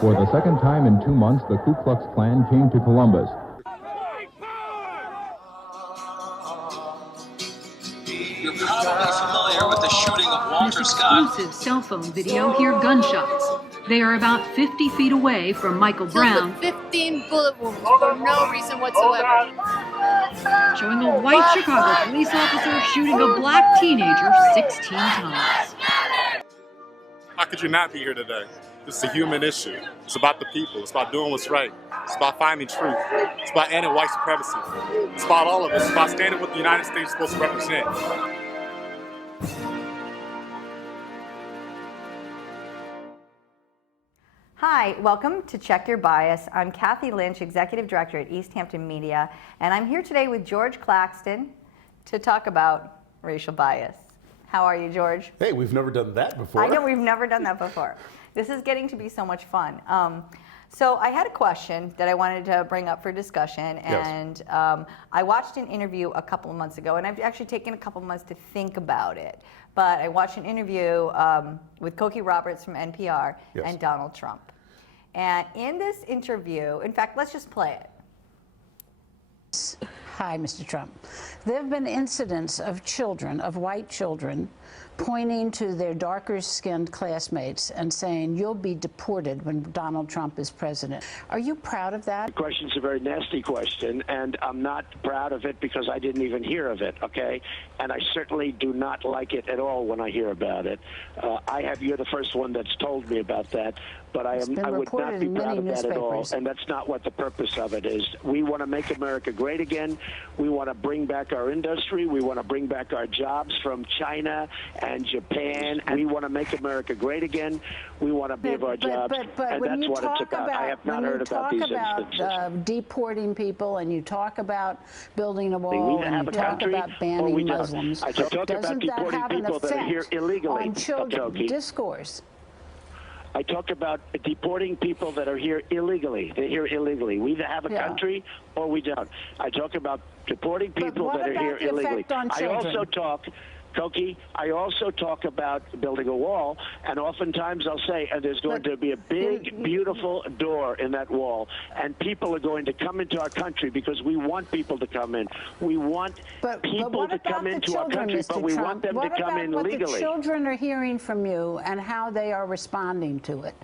For the second time in 2 months, the Ku Klux Klan came to Columbus. You're probably familiar with the shooting of Walter Scott. Exclusive cell phone video, hear gunshots. They are about 50 feet away from Michael Brown. 15 bullet wounds for no reason whatsoever. Showing a white Chicago police officer shooting a black teenager 16 times. How could you not be here today? This is a human issue. It's about the people. It's about doing what's right. It's about finding truth. It's about ending white supremacy. It's about all of us. It's about standing what the United States is supposed to represent. Hi, welcome to Check Your Bias. I'm Kathy Lynch, Executive Director at East Hampton Media, and I'm here today with George Claxton to talk about racial bias. How are you, George? Hey, we've never done that before. I know, we've never done that before. This is getting to be so much fun. So I had a question that I wanted to bring up for discussion, and I watched an interview a couple of months ago, and I've actually taken a couple of months to think about it. But I watched an interview with Cokie Roberts from NPR and Donald Trump. And in this interview, in fact, let's just play it. Hi, Mr. Trump. There have been incidents of children, of white children, pointing to their darker-skinned classmates and saying, you'll be deported when Donald Trump is president. Are you proud of that? The question's a very nasty question, and I'm not proud of it because I didn't even hear of it, okay? And I certainly do not like it at all when I hear about it. You're the first one that's told me about that, but I would not be proud of that at all, and that's not what the purpose of it is. We want to make America great again. We want to bring back our industry. We want to bring back our jobs from China and Japan. We want to make America great again. We want to give our jobs, and that's what it's about. I have not heard about these instances. Deporting people, and you talk about building a wall, and you talk about banning Muslims. I talk about deporting people that are here illegally. On children discourse. I talk about deporting people that are here illegally. They're here illegally. We either have a country or we don't. I talk about deporting people that are here illegally. I also talk, Cokie, I also talk about building a wall, and oftentimes I'll say, there's going to be a big, beautiful door in that wall, and people are going to come into our country because we want people to come in. We want people to come into our country, but we want them to come in legally. What about what the children are hearing from you and how they are responding to it?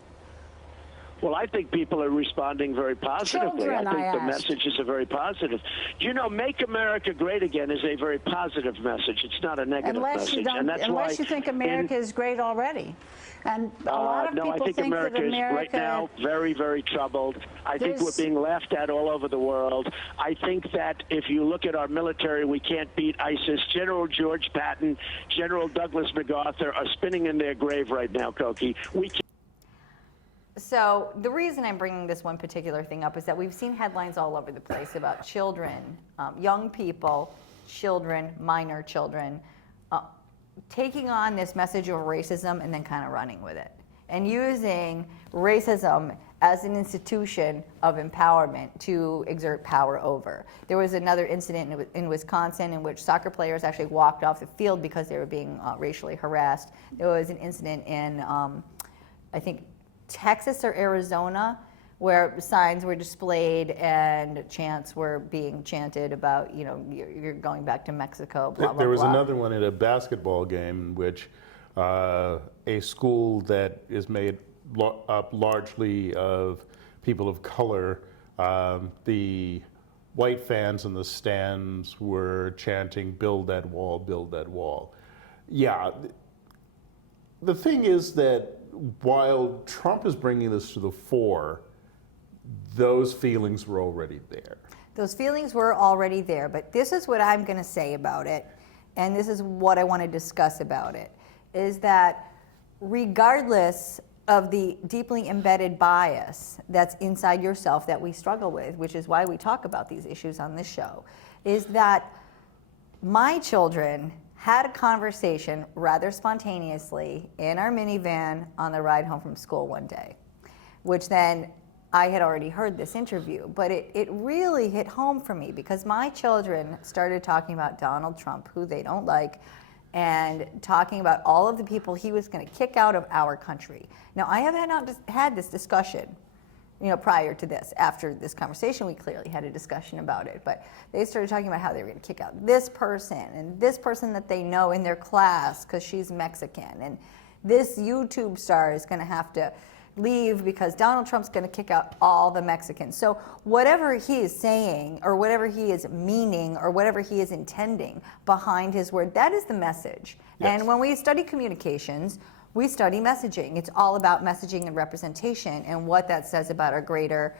Well, I think people are responding very positively. I think the messages are very positive. You know, Make America Great Again is a very positive message. It's not a negative message. Unless you think America is great already. And a lot of people I think America is right now very, very troubled. I think we're being laughed at all over the world. I think that if you look at our military, we can't beat ISIS. General George Patton, General Douglas MacArthur are spinning in their grave right now, Cokie. So the reason I'm bringing this one particular thing up is that we've seen headlines all over the place about children, young people, children, minor children, taking on this message of racism and then kind of running with it and using racism as an institution of empowerment to exert power over. There was another incident in Wisconsin in which soccer players actually walked off the field because they were being racially harassed. There was an incident in, I think, Texas or Arizona, where signs were displayed and chants were being chanted about, you know, you're going back to Mexico, blah, blah, blah. There was another one at a basketball game in which a school that is made up largely of people of color, the white fans in the stands were chanting, build that wall, build that wall. Yeah, the thing is that while Trump is bringing this to the fore, those feelings were already there. Those feelings were already there, but this is what I'm going to say about it, and this is what I want to discuss about it, is that regardless of the deeply embedded bias that's inside yourself that we struggle with, which is why we talk about these issues on this show, is that my children had a conversation rather spontaneously in our minivan on the ride home from school one day, which then I had already heard this interview, but it really hit home for me because my children started talking about Donald Trump, who they don't like, and talking about all of the people he was going to kick out of our country. Now, I have not had this discussion, prior to this. After this conversation, we clearly had a discussion about it, but they started talking about how they were going to kick out this person and this person that they know in their class because she's Mexican, and this YouTube star is going to have to leave because Donald Trump's going to kick out all the Mexicans. So whatever he is saying or whatever he is meaning or whatever he is intending behind his word, that is the message. Yes. And when we study communications, we study messaging. It's all about messaging and representation and what that says about our greater,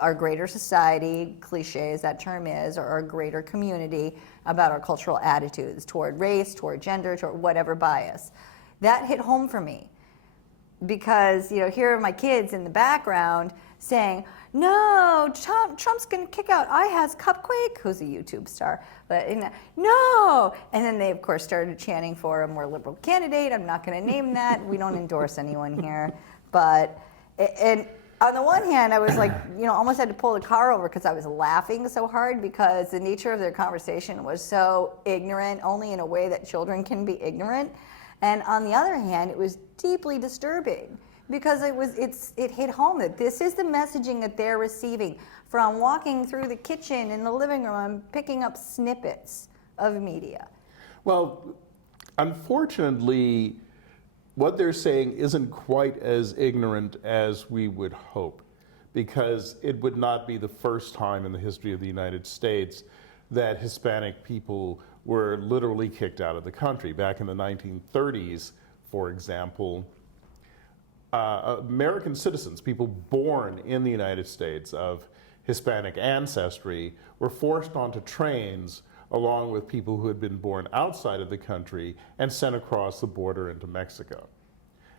our greater society, cliche as that term is, or our greater community, about our cultural attitudes toward race, toward gender, toward whatever bias. That hit home for me. Because, here are my kids in the background saying, no, Trump's going to kick out Ihaz Cupquake, who's a YouTube star. But no! And then they, of course, started chanting for a more liberal candidate. I'm not going to name that. We don't endorse anyone here. But, and on the one hand, I was like, almost had to pull the car over because I was laughing so hard because the nature of their conversation was so ignorant, only in a way that children can be ignorant. And on the other hand, it was deeply disturbing because it hit home that this is the messaging that they're receiving from walking through the kitchen in the living room and picking up snippets of media. Well, unfortunately, what they're saying isn't quite as ignorant as we would hope, because it would not be the first time in the history of the United States that Hispanic people were literally kicked out of the country. Back in the 1930s, for example, American citizens, people born in the United States of Hispanic ancestry, were forced onto trains along with people who had been born outside of the country and sent across the border into Mexico.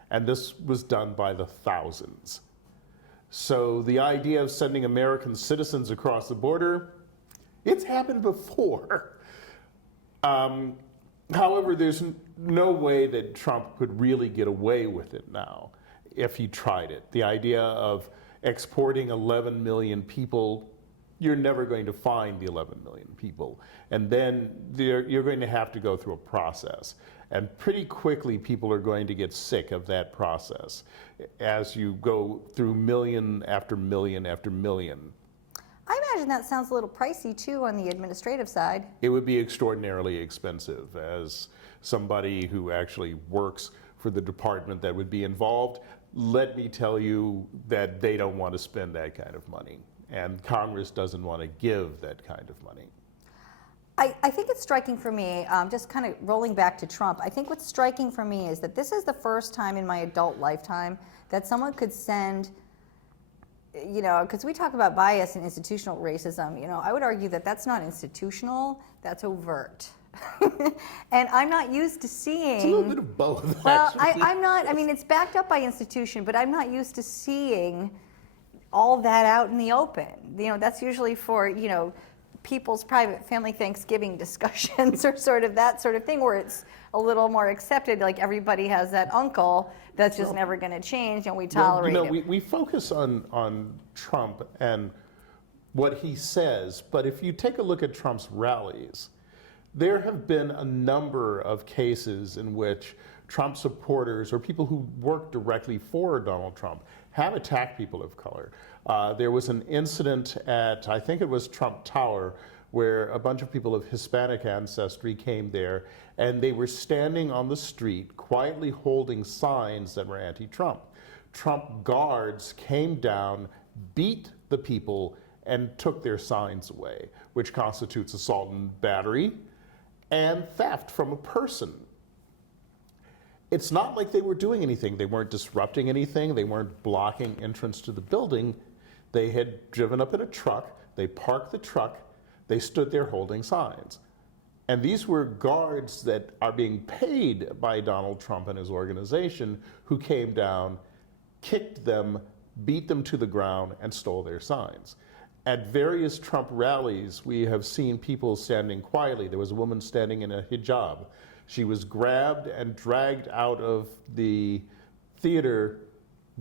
And this was done by the thousands. So the idea of sending American citizens across the border, it's happened before. However, there's no way that Trump could really get away with it now if he tried it. The idea of exporting 11 million people, you're never going to find the 11 million people. And then you're going to have to go through a process. And pretty quickly, people are going to get sick of that process as you go through million after million after million. I imagine that sounds a little pricey, too, on the administrative side. It would be extraordinarily expensive. As somebody who actually works for the department that would be involved, let me tell you that they don't want to spend that kind of money. And Congress doesn't want to give that kind of money. I think it's striking for me, just kind of rolling back to Trump, I think what's striking for me is that this is the first time in my adult lifetime that someone could send, because we talk about bias and institutional racism, I would argue that that's not institutional, that's overt. And I'm not used to seeing... It's a little bit of both, Well, actually. I'm not, it's backed up by institution, but I'm not used to seeing all that out in the open. That's usually for, people's private family Thanksgiving discussions or sort of that sort of thing where it's a little more accepted, like everybody has that uncle that's just never going to change and we tolerate it. We focus on Trump and what he says, but if you take a look at Trump's rallies, there have been a number of cases in which Trump supporters or people who work directly for Donald Trump have attacked people of color. There was an incident at, I think it was Trump Tower, where a bunch of people of Hispanic ancestry came there and they were standing on the street quietly holding signs that were anti-Trump. Trump guards came down, beat the people, and took their signs away, which constitutes assault and battery and theft from a person. It's not like they were doing anything. They weren't disrupting anything. They weren't blocking entrance to the building. They had driven up in a truck. They parked the truck. They stood there holding signs. And these were guards that are being paid by Donald Trump and his organization who came down, kicked them, beat them to the ground, and stole their signs. At various Trump rallies, we have seen people standing quietly. There was a woman standing in a hijab. She was grabbed and dragged out of the theater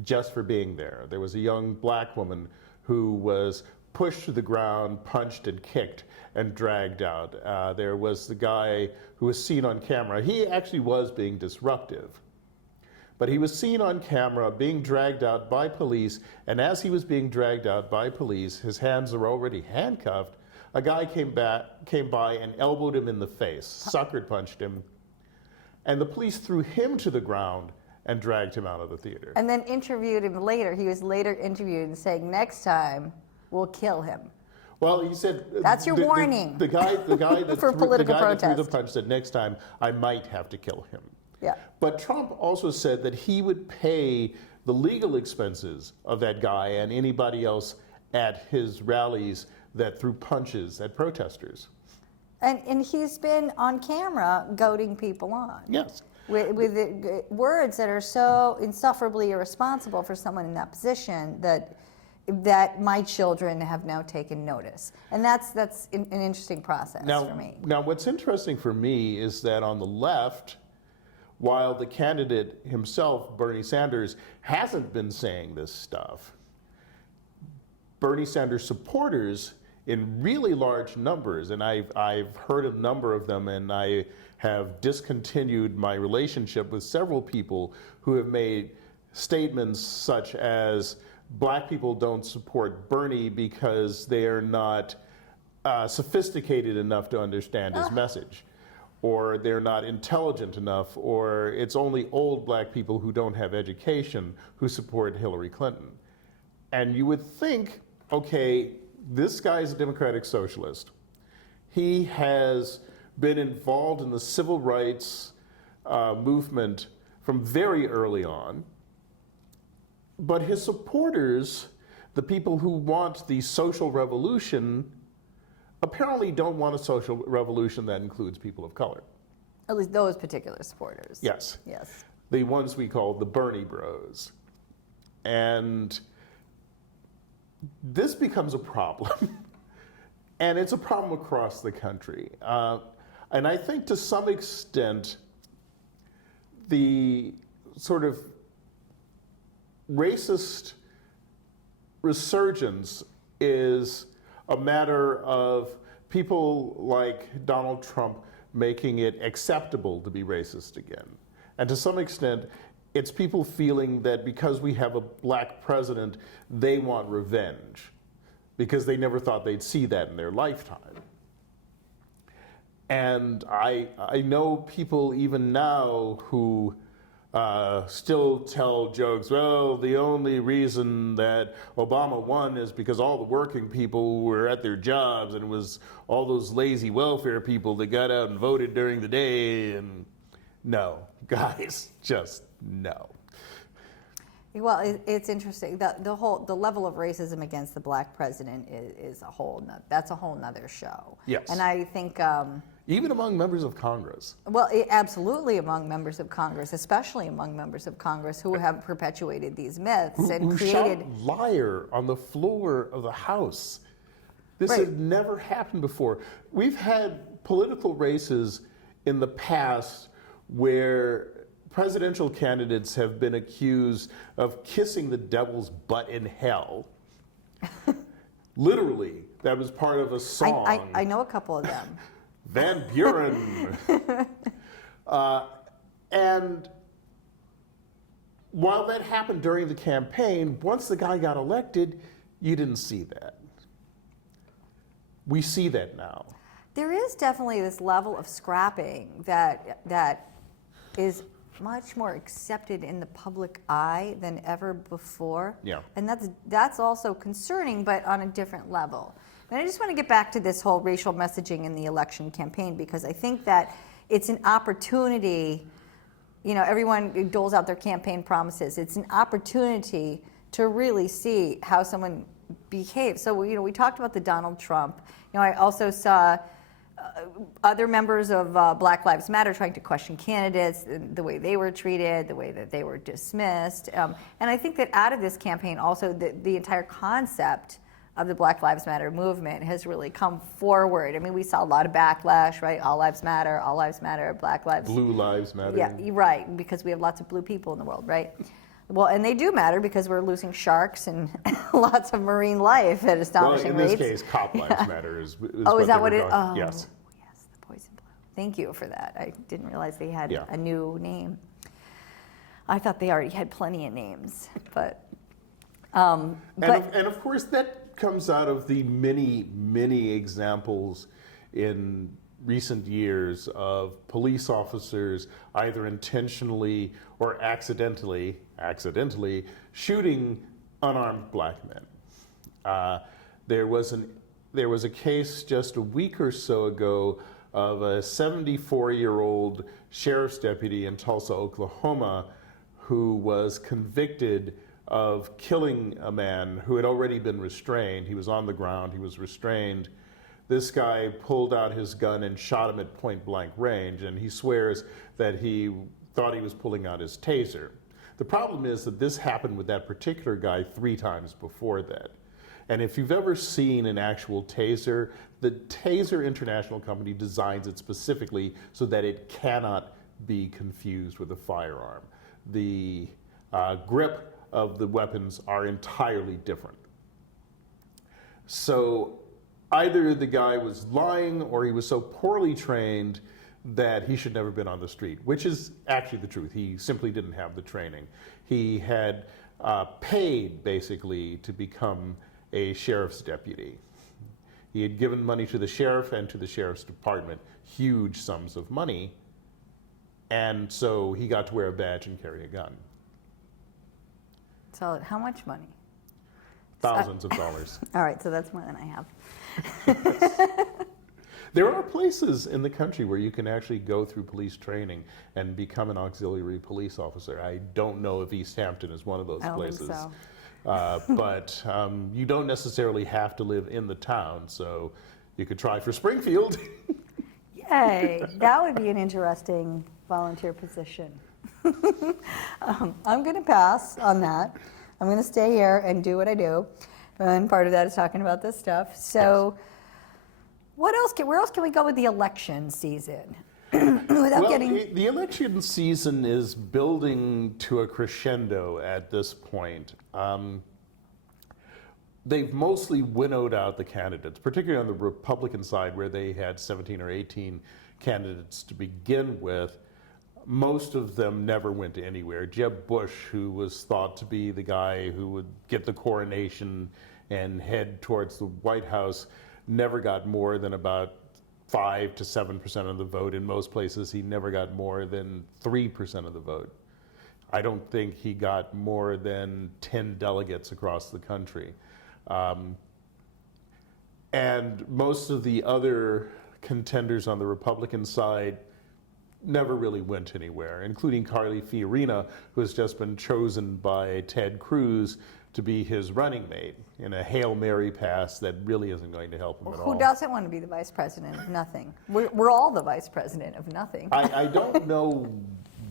just for being there. There was a young black woman who was pushed to the ground, punched and kicked, and dragged out. There was the guy who was seen on camera. He actually was being disruptive. But he was seen on camera being dragged out by police, and as he was being dragged out by police, his hands are already handcuffed. A guy came by and elbowed him in the face, sucker punched him, and the police threw him to the ground and dragged him out of the theater. And then interviewed him later. He was later interviewed and saying, next time, we'll kill him. Well, he said That's your warning. The guy that For political that threw the protest. punch said, next time I might have to kill him. Yeah. But Trump also said that he would pay the legal expenses of that guy and anybody else at his rallies that threw punches at protesters. And he's been on camera goading people on. Yes. With words that are so insufferably irresponsible for someone in that position that my children have now taken notice. And that's an interesting process for me. Now, what's interesting for me is that on the left, while the candidate himself, Bernie Sanders, hasn't been saying this stuff, Bernie Sanders supporters in really large numbers, and I've heard a number of them, and I have discontinued my relationship with several people who have made statements such as black people don't support Bernie because they are not sophisticated enough to understand his message, or they're not intelligent enough, or it's only old black people who don't have education who support Hillary Clinton. And you would think, okay, this guy is a democratic socialist. He has been involved in the civil rights movement from very early on. But his supporters, the people who want the social revolution, apparently don't want a social revolution that includes people of color. At least those particular supporters. Yes. Yes. The ones we call the Bernie Bros. And this becomes a problem. And it's a problem across the country. And I think to some extent, the sort of racist resurgence is a matter of people like Donald Trump making it acceptable to be racist again. And to some extent, it's people feeling that because we have a black president, they want revenge because they never thought they'd see that in their lifetime. And I know people even now who still tell jokes, well, the only reason that Obama won is because all the working people were at their jobs and it was all those lazy welfare people that got out and voted during the day. And no, guys, just no. Well, it's interesting. The level of racism against the black president is that's a whole nother show. Yes. And I think even among members of Congress. Well, absolutely among members of Congress, especially among members of Congress who have perpetuated these myths who created shout liar on the floor of the House. This had never happened before. We've had political races in the past where presidential candidates have been accused of kissing the devil's butt in hell. Literally, that was part of a song. I know a couple of them. Van Buren. And while that happened during the campaign, once the guy got elected, you didn't see that. We see that now. There is definitely this level of scrapping that is much more accepted in the public eye than ever before. Yeah. And that's also concerning, but on a different level. And I just want to get back to this whole racial messaging in the election campaign, because I think that it's an opportunity, everyone doles out their campaign promises. It's an opportunity to really see how someone behaves. So, we talked about the Donald Trump. I also saw other members of Black Lives Matter trying to question candidates, the way they were treated, the way that they were dismissed. And I think that out of this campaign also the entire concept of the Black Lives Matter movement has really come forward. I mean, we saw a lot of backlash, right? All lives matter, Black lives. Blue lives matter. Yeah, you're right, because we have lots of blue people in the world, right? Well, and they do matter because we're losing sharks and lots of marine life at astonishing well, in rates. this case, cop lives matter. Is Is that what they it? were Oh, going- Yes. yes, the poison blue. Thank you for that. I didn't realize they had Yeah. a new name. I thought they already had plenty of names, but. And of course, that comes out of the many, many examples in recent years of police officers either intentionally or accidentally shooting unarmed black men. There was a case just a week or so ago of a 74-year-old sheriff's deputy in Tulsa, Oklahoma, who was convicted of killing a man who had already been restrained. He was on the ground, he was restrained. This guy pulled out his gun and shot him at point blank range, and he swears that he thought he was pulling out his taser. The problem is that this happened with that particular guy 3 times before that. And if you've ever seen an actual taser, the Taser International Company designs it specifically so that it cannot be confused with a firearm. The grip of the weapons are entirely different. So either the guy was lying or he was so poorly trained that he should never have been on the street, which is actually the truth. He simply didn't have the training. He had paid, basically, to become a sheriff's deputy. He had given money to the sheriff and to the sheriff's department, huge sums of money, and so he got to wear a badge and carry a gun. So how much money? Thousands of dollars. All right, so that's more than I have. There are places in the country where you can actually go through police training and become an auxiliary police officer. I don't know if East Hampton is one of those I don't places. think so. But you don't necessarily have to live in the town, so you could try for Springfield. Yay, that would be an interesting volunteer position. I'm going to pass on that. I'm going to stay here and do what I do. And part of that is talking about this stuff. So where else can we go with the election season? The election season is building to a crescendo at this point. They've mostly winnowed out the candidates, particularly on the Republican side where they had 17 or 18 candidates to begin with. Most of them never went anywhere. Jeb Bush, who was thought to be the guy who would get the coronation and head towards the White House, never got more than about 5 to 7% of the vote. In most places, he never got more than 3% of the vote. I don't think he got more than 10 delegates across the country. And most of the other contenders on the Republican side never really went anywhere, including Carly Fiorina, who has just been chosen by Ted Cruz to be his running mate in a Hail Mary pass that really isn't going to help him at all. Who doesn't want to be the vice president of nothing? We're all the vice president of nothing. I don't know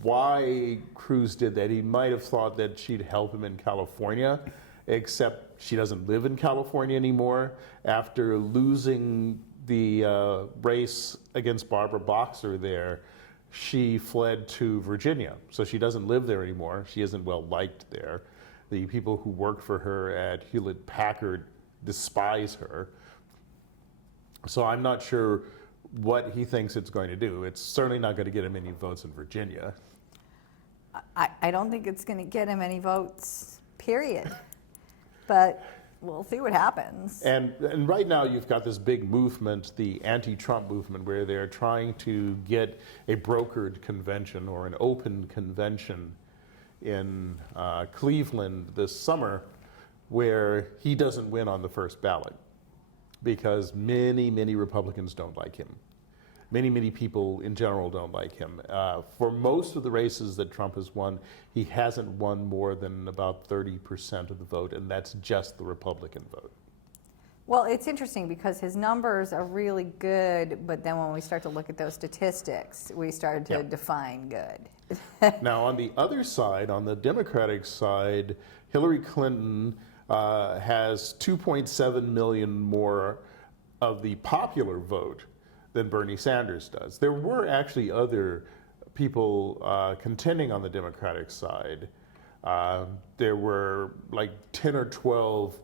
why Cruz did that. He might have thought that she'd help him in California, except she doesn't live in California anymore. After losing the race against Barbara Boxer there, she fled to Virginia. So she doesn't live there anymore. She isn't well liked there. The people who work for her at Hewlett Packard despise her. So I'm not sure what he thinks it's going to do. It's certainly not going to get him any votes in Virginia. I don't think it's going to get him any votes, period. But we'll see what happens. And right now you've got this big movement, the anti-Trump movement, where they're trying to get a brokered convention or an open convention in Cleveland this summer where he doesn't win on the first ballot because many, many Republicans don't like him. Many, many people in general don't like him. For most of the races that Trump has won, he hasn't won more than about 30% of the vote, and that's just the Republican vote. Well, it's interesting because his numbers are really good, but then when we start to look at those statistics, we start to define good. Now, on the other side, on the Democratic side, Hillary Clinton has 2.7 million more of the popular vote than Bernie Sanders does. There were actually other people contending on the Democratic side. There were like 10 or 12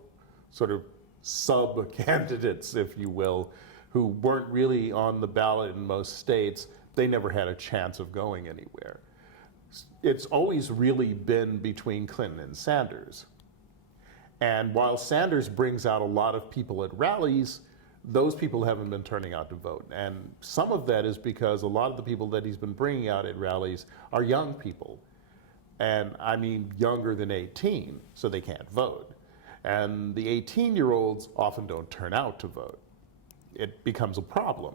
sort of sub-candidates, if you will, who weren't really on the ballot in most states. They never had a chance of going anywhere. It's always really been between Clinton and Sanders. And while Sanders brings out a lot of people at rallies, those people haven't been turning out to vote. And some of that is because a lot of the people that he's been bringing out at rallies are young people. And I mean younger than 18, so they can't vote. And the 18-year-olds often don't turn out to vote. It becomes a problem.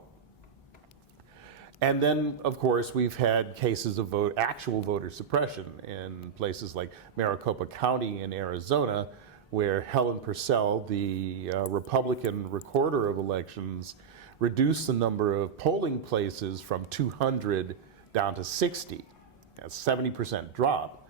And then, of course, we've had cases of actual voter suppression in places like Maricopa County in Arizona, where Helen Purcell, the Republican recorder of elections, reduced the number of polling places from 200 down to 60. That's a 70% drop.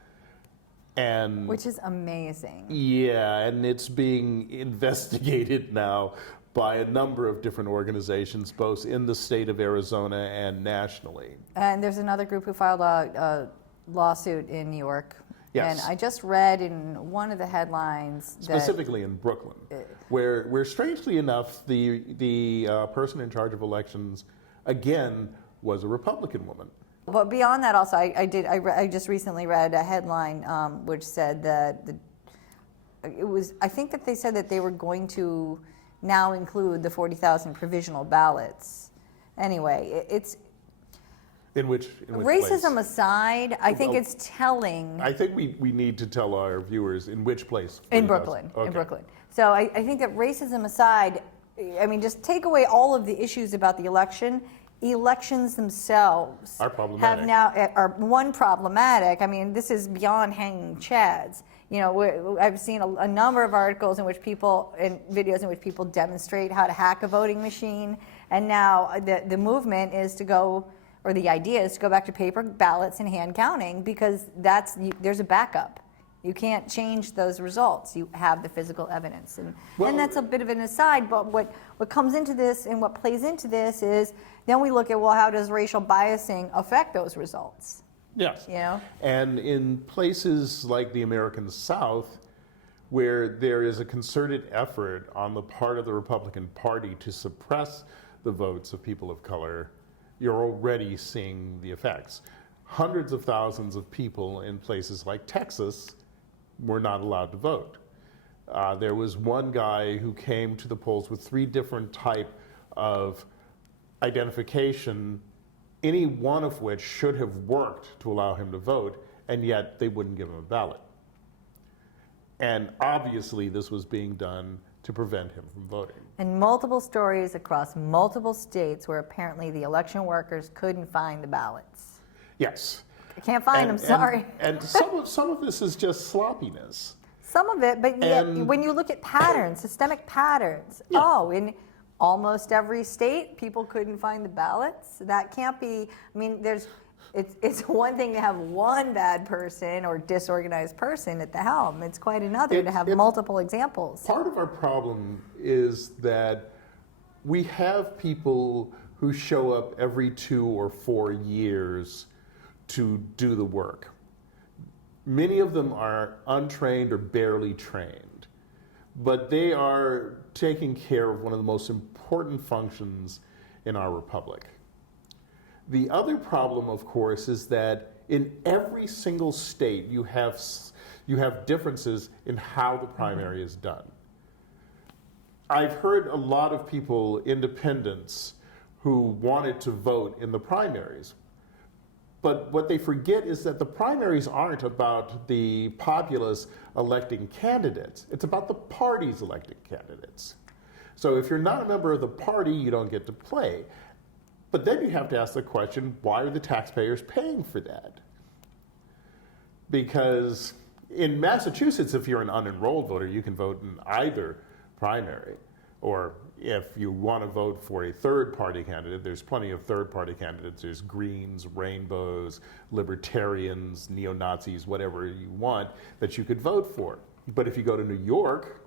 And Which is amazing. yeah, and it's being investigated now by a number of different organizations, both in the state of Arizona and nationally. And there's another group who filed a lawsuit in New York. Yes. And I just read in one of the headlines that Specifically in Brooklyn, where strangely enough, the person in charge of elections, again, was a Republican woman. But beyond that, also, I just recently read a headline which said that I think that they said that they were going to now include the 40,000 provisional ballots. Anyway, it's In which racism place? aside, I think Well, it's telling. I think we need to tell our viewers in which place. In 40,000. Brooklyn, Okay. in Brooklyn. So I think that racism aside, I mean, just take away all of the issues about the election. Elections themselves Are problematic. have now are one problematic. I mean, this is beyond hanging chads. You know, I've seen a number of articles in which people and videos in which people demonstrate how to hack a voting machine, and now the movement is to go, or the idea is to go back to paper ballots and hand counting, because there's a backup. You can't change those results. You have the physical evidence. And that's a bit of an aside, but what comes into this and what plays into this is then we look at, well, how does racial biasing affect those results? Yes. You know? And in places like the American South, where there is a concerted effort on the part of the Republican Party to suppress the votes of people of color, you're already seeing the effects. Hundreds of thousands of people in places like Texas were not allowed to vote. There was one guy who came to the polls with 3 different type of identification, any one of which should have worked to allow him to vote, and yet they wouldn't give him a ballot. And obviously this was being done to prevent him from voting. And multiple stories across multiple states where apparently the election workers couldn't find the ballots. Yes. I can't find them, sorry. And some of this is just sloppiness. Some of it, but yet And- when you look at patterns, systemic patterns, in almost every state, people couldn't find the ballots. That can't be, I mean, it's one thing to have one bad person or disorganized person at the helm. It's quite another to have multiple examples. Part of our problem is that we have people who show up every 2 or 4 years to do the work. Many of them are untrained or barely trained, but they are taking care of one of the most important functions in our republic. The other problem, of course, is that in every single state you have differences in how the primary is done. I've heard a lot of people, independents, who wanted to vote in the primaries. But what they forget is that the primaries aren't about the populace electing candidates. It's about the parties electing candidates. So if you're not a member of the party, you don't get to play. But then you have to ask the question, why are the taxpayers paying for that? Because in Massachusetts, if you're an unenrolled voter, you can vote in either primary. Or if you want to vote for a third-party candidate, there's plenty of third-party candidates. There's Greens, Rainbows, Libertarians, Neo-Nazis, whatever you want, that you could vote for. But if you go to New York,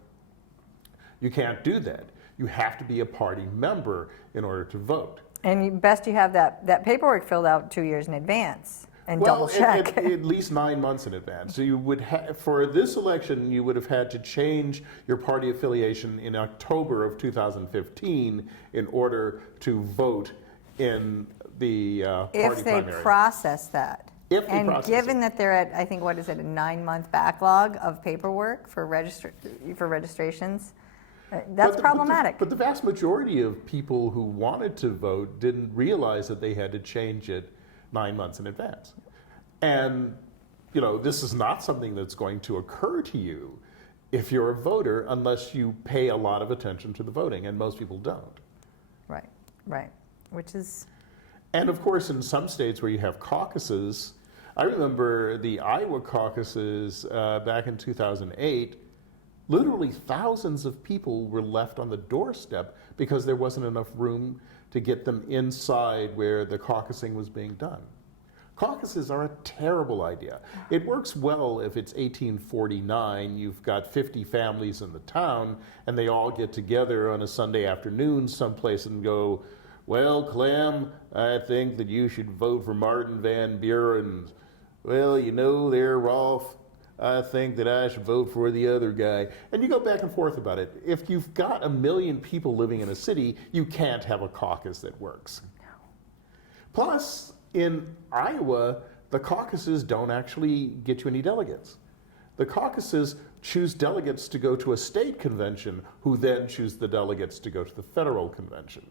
you can't do that. You have to be a party member in order to vote. And best you have that paperwork filled out 2 years in advance. and Well, double check. at least 9 months in advance. So you would for this election, you would have had to change your party affiliation in October of 2015 in order to vote in the party If they primary. process that. If they And process given it. that they're at, I think, what is it, a 9-month backlog of paperwork for registrations, that's problematic. But the vast majority of people who wanted to vote didn't realize that they had to change it 9 months in advance. And, this is not something that's going to occur to you if you're a voter unless you pay a lot of attention to the voting, and most people don't. Right, which is... And of course, in some states where you have caucuses, I remember the Iowa caucuses back in 2008, literally thousands of people were left on the doorstep because there wasn't enough room to get them inside where the caucusing was being done. Caucuses are a terrible idea. It works well if it's 1849, you've got 50 families in the town, and they all get together on a Sunday afternoon someplace and go, well, Clem, I think that you should vote for Martin Van Buren. Well, there, Rolf, I think that I should vote for the other guy. And you go back and forth about it. If you've got 1 million people living in a city, you can't have a caucus that works. Plus, in Iowa, the caucuses don't actually get you any delegates. The caucuses choose delegates to go to a state convention, who then choose the delegates to go to the federal convention.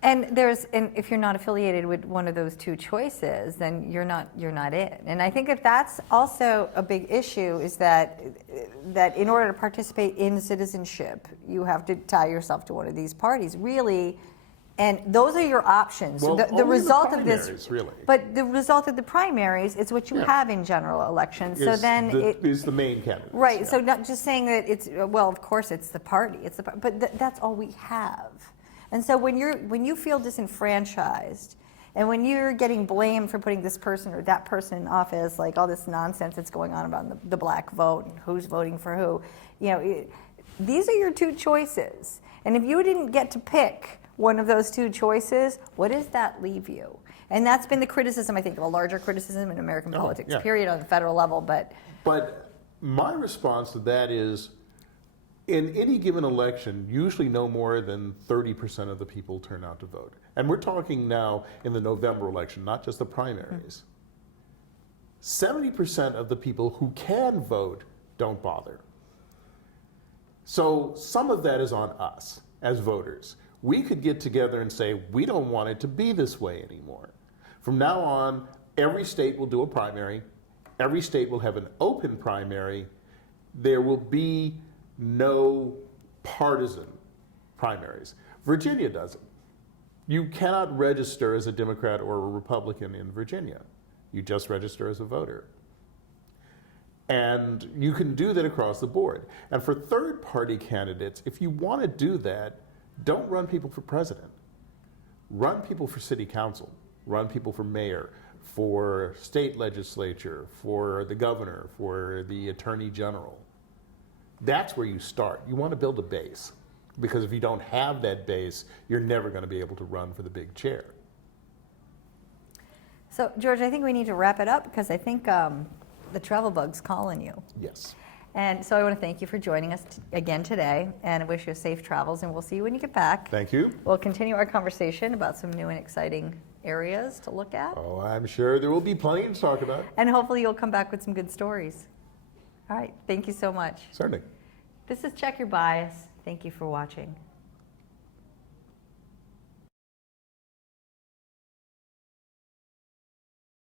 And if you're not affiliated with one of those two choices, then you're not in. And I think that's also a big issue, is that in order to participate in citizenship, you have to tie yourself to one of these parties, really. And those are your options. Well, the result of this, primaries, really. But the result of the primaries is what you have in general elections. So then is the main candidate. right. Yeah. So not just saying that it's, well, of course it's the party. But that's all we have. And so when you feel disenfranchised, and when you're getting blamed for putting this person or that person in office, like all this nonsense that's going on about the black vote and who's voting for who, these are your two choices. And if you didn't get to pick one of those two choices, what does that leave you? And that's been the criticism, I think, a larger criticism in American politics, period, on the federal level. But my response to that is, in any given election, usually no more than 30% of the people turn out to vote. And we're talking now in the November election, not just the primaries. 70% of the people who can vote don't bother. So some of that is on us as voters. We could get together and say, we don't want it to be this way anymore. From now on, every state will do a primary. Every state will have an open primary. There will be no partisan primaries. Virginia doesn't. You cannot register as a Democrat or a Republican in Virginia. You just register as a voter. And you can do that across the board. And for third-party candidates, if you want to do that, don't run people for president. Run people for city council. Run people for mayor, for state legislature, for the governor, for the attorney general. That's where you start. You want to build a base, because if you don't have that base, you're never going to be able to run for the big chair. So, George, I think we need to wrap it up, because I think the travel bug's calling you. Yes. And so I want to thank you for joining us again today, and I wish you safe travels, and we'll see you when you get back. Thank you. We'll continue our conversation about some new and exciting areas to look at. Oh, I'm sure there will be plenty to talk about. And hopefully you'll come back with some good stories. All right, thank you so much. Certainly. This is Check Your Bias. Thank you for watching.